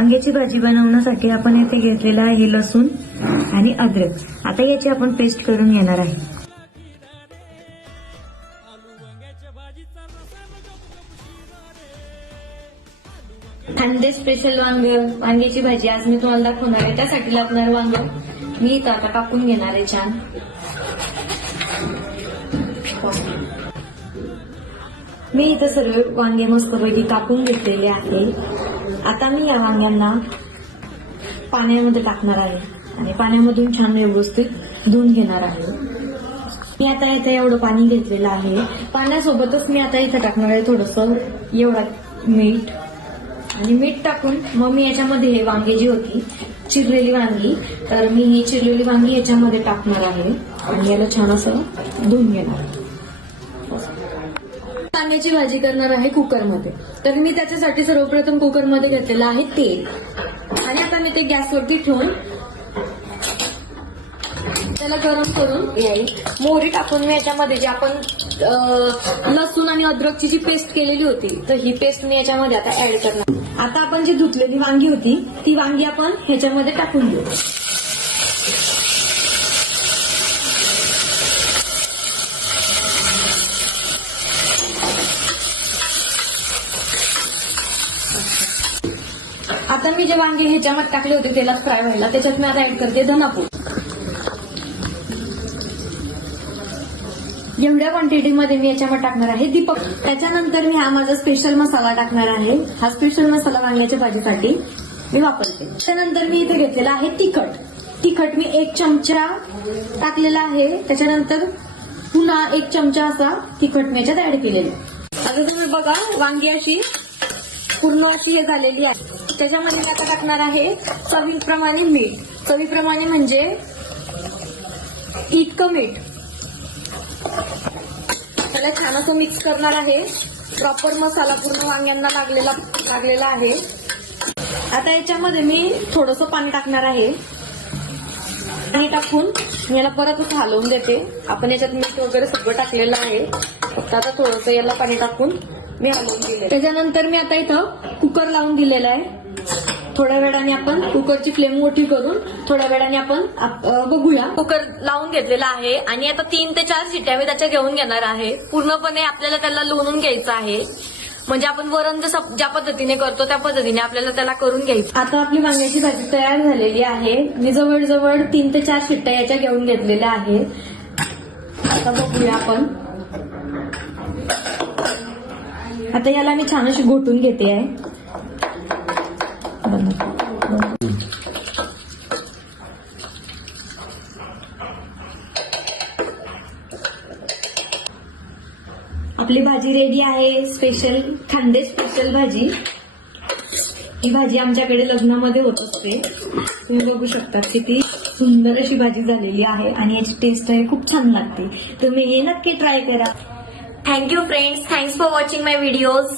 वांग्याची भाजी बनवण्यासाठी आपण येथे घेतलेला आहे लसूण आणि अद्रक. आता याची आपण पेस्ट करून घेणार आहे. खानदेश स्पेशल वांग्याची भाजी आज मी तुम्हाला दाखवणार आहे. त्यासाठी लागणार वांग मी इथं आता कापून घेणार आहे छान. मी इथं सर्व वांगे मस्तपैकी कापून घेतलेले आहे. आता मी या वांग्यांना पाण्यामध्ये टाकणार आहे आणि पाण्यामधून छान व्यवस्थित धुवून घेणार आहे. मी आता इथे एवढं पाणी घेतलेलं आहे. पाण्यासोबतच मी आता इथं टाकणार आहे थोडंसं एवढा मीठ आणि मीठ टाकून मग मी याच्यामध्ये हे वांगी जी होती चिरलेली वांगी, तर मी ही चिरलेली वांगी याच्यामध्ये टाकणार आहे आणि याला छान असं धुवून घेणार. वांग्याची भाजी करणार आहे कुकरमध्ये. तर मी त्याच्यासाठी सर्वप्रथम कुकरमध्ये घेतलेलं आहे तेल आणि आता मी ते गॅसवरती ठेवून त्याला गरम करून येईल. मोहरी टाकून मी याच्यामध्ये जे आपण लसूण आणि अद्रकची जी पेस्ट केलेली होती तर ही पेस्ट मी याच्यामध्ये आता ऍड करणार. आता आपण जी धुतलेली वांगी होती ती वांगी आपण ह्याच्यामध्ये टाकून घेऊ. आता मी जे वांगे ह्याच्यामध्ये टाकले होते तेलात फ्राय व्हायला त्याच्यात मी आता ऍड करते धनापूड. एवढ्या क्वांटिटीमध्ये मी याच्यामध्ये टाकणार आहे दीपक. त्याच्यानंतर मी हा माझा स्पेशल मसाला टाकणार आहे. हा स्पेशल मसाला वांग्याच्या भाजीसाठी मी वापरते. त्यानंतर मी इथे घेतलेला आहे तिखट मी 1 चमचा टाकलेला आहे. त्याच्यानंतर पुन्हा 1 चमचा असा तिखट मी याच्यात ऍड केलेला. आता तुम्ही बघा वांगी अशी पूर्ण अशी हे झालेली आहे. त्याच्यामध्ये मी आता टाकणार आहे चवीप्रमाणे मीठ. चवीप्रमाणे म्हणजे इतकं मीठ. त्याला छान असं मिक्स करणार आहे. प्रॉपर मसाला पूर्ण वांग्यांना लागलेला आहे. आता याच्यामध्ये मी थोडंसं पाणी टाकणार आहे. पाणी टाकून मी याला परत हलवून देते. आपण याच्यात मीठ वगैरे सगळं टाकलेलं आहे. फक्त आता थोडंसं याला पाणी टाकून मी हलवून दिले. त्याच्यानंतर मी आता इथं कुकर लावून दिलेला आहे. थोड्या वेळाने आपण कुकरची फ्लेम मोठी करून थोड्या वेळाने आपण बघूया. कुकर लावून घेतलेला आहे आणि आता 3 ते 4 शिट्ट्या मी त्याच्या घेऊन घेणार आहे. पूर्णपणे आपल्याला त्याला लोणून घ्यायचं आहे. म्हणजे आपण वरण ज्या पद्धतीने करतो त्या पद्धतीने आपल्याला त्याला करून घ्यायचं. आता आपली वांग्याची भाजी तयार झालेली आहे. मी जवळजवळ 3 ते 4 शिट्ट्या याच्या घेऊन घेतलेल्या आहेत. आता बघूया आपण. आता याला मी छान अशी घोटून घेते आहे. आपली भाजी रेडी आहे. स्पेशल खानदेश स्पेशल भाजी. ही भाजी आमच्याकडे लग्नामध्ये होत असते. तुम्ही बघू शकता किती सुंदर अशी भाजी झालेली आहे आणि याची टेस्ट आहे खूप छान लागते. तुम्ही हे नक्की ट्राय करा. Thank you friends. Thanks for watching my videos.